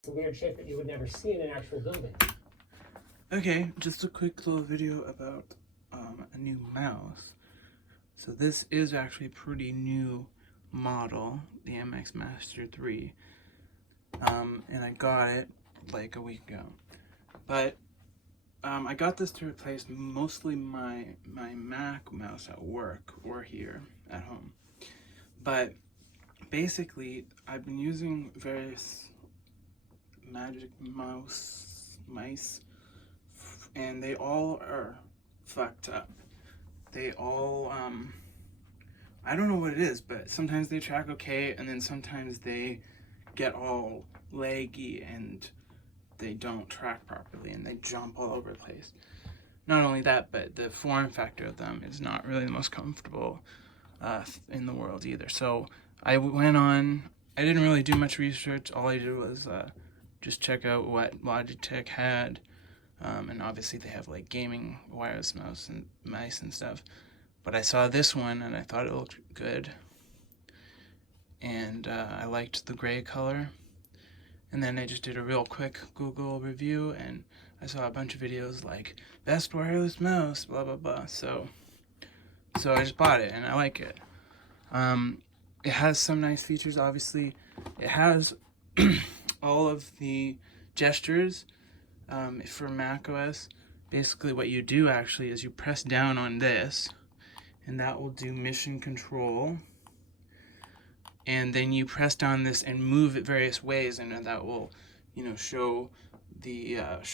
It's a weird shape that you would never see in an actual building. Okay, just a quick little video about a new mouse. So this is actually a pretty new model, the Mx Master 3. And I got it like a week ago. But I got this to replace mostly my Mac mouse at work or here at home. But basically, I've been using various Magic mice, and they all are fucked up. They all, I don't know what it is, but sometimes they track okay, and then sometimes they get all laggy and they don't track properly and they jump all over the place. Not only that, but the form factor of them is not really the most comfortable in the world either. So I went on, I didn't really do much research. All I did was just check out what Logitech had. And obviously they have like gaming wireless mice and stuff. But I saw this one and I thought it looked good. And I liked the gray color. And then I just did a real quick Google review and I saw a bunch of videos like best wireless mouse, blah blah blah. So I just bought it and I like it. It has some nice features, obviously. It has all of the gestures for macOS. Basically what you do actually is you press down on this and that will do mission control, and then you press down this and move it various ways, and that will, you know, show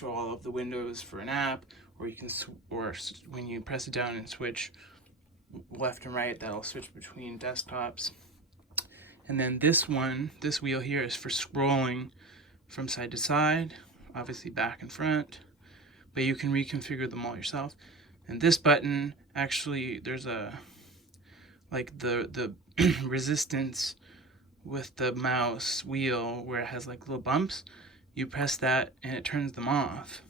all of the windows for an app, or you can when you press it down and switch left and right, that'll switch between desktops. And then this wheel here is for scrolling from side to side, obviously back and front, but you can reconfigure them all yourself. And this button, actually, there's a, like the resistance with the mouse wheel where it has like little bumps. You press that and it turns them off.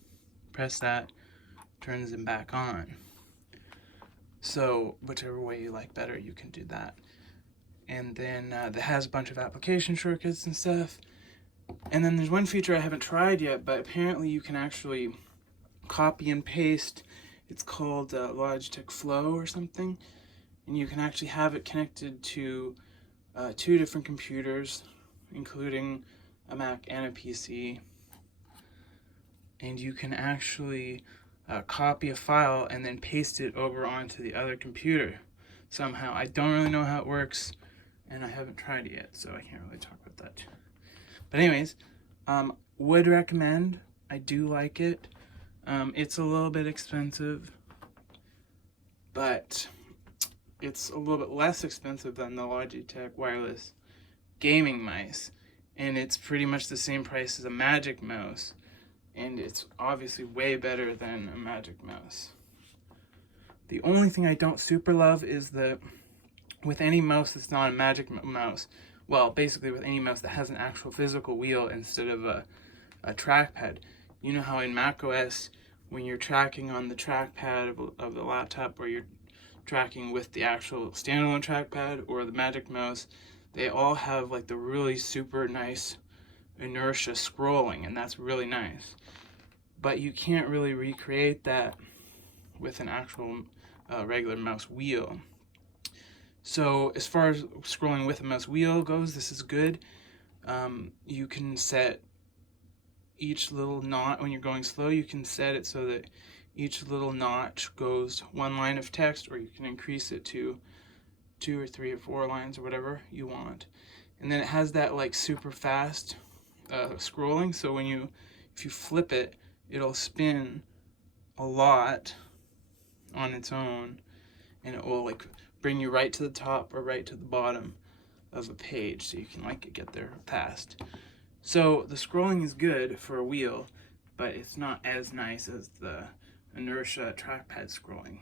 Press that, turns them back on. So whichever way you like better, you can do that. And then it has a bunch of application shortcuts and stuff. And then there's one feature I haven't tried yet, but apparently you can actually copy and paste. It's called Logitech Flow or something. And you can actually have it connected to 2 different computers, including a Mac and a PC. And you can actually copy a file and then paste it over onto the other computer somehow. I don't really know how it works, and I haven't tried it yet, so I can't really talk about that. But anyways, would recommend. I do like it. It's a little bit expensive, but it's a little bit less expensive than the Logitech wireless gaming mice, and it's pretty much the same price as a Magic mouse, and it's obviously way better than a Magic mouse. The only thing I don't super love is that with any mouse that's not a Magic mouse, well, basically with any mouse that has an actual physical wheel instead of a trackpad, you know how in macOS, when you're tracking on the trackpad of the laptop, or you're tracking with the actual standalone trackpad or the Magic mouse, they all have like the really super nice inertia scrolling, and that's really nice. But you can't really recreate that with an actual regular mouse wheel. So as far as scrolling with a mouse wheel goes, this is good. You can set each little knot when you're going slow. You can set it so that each little notch goes 1 line of text, or you can increase it to 2 or 3 or 4 lines or whatever you want. And then it has that like super fast scrolling, so if you flip it, it'll spin a lot on its own, and it will like bring you right to the top or right to the bottom of a page, so you can like get there fast. So the scrolling is good for a wheel, but it's not as nice as the inertia trackpad scrolling.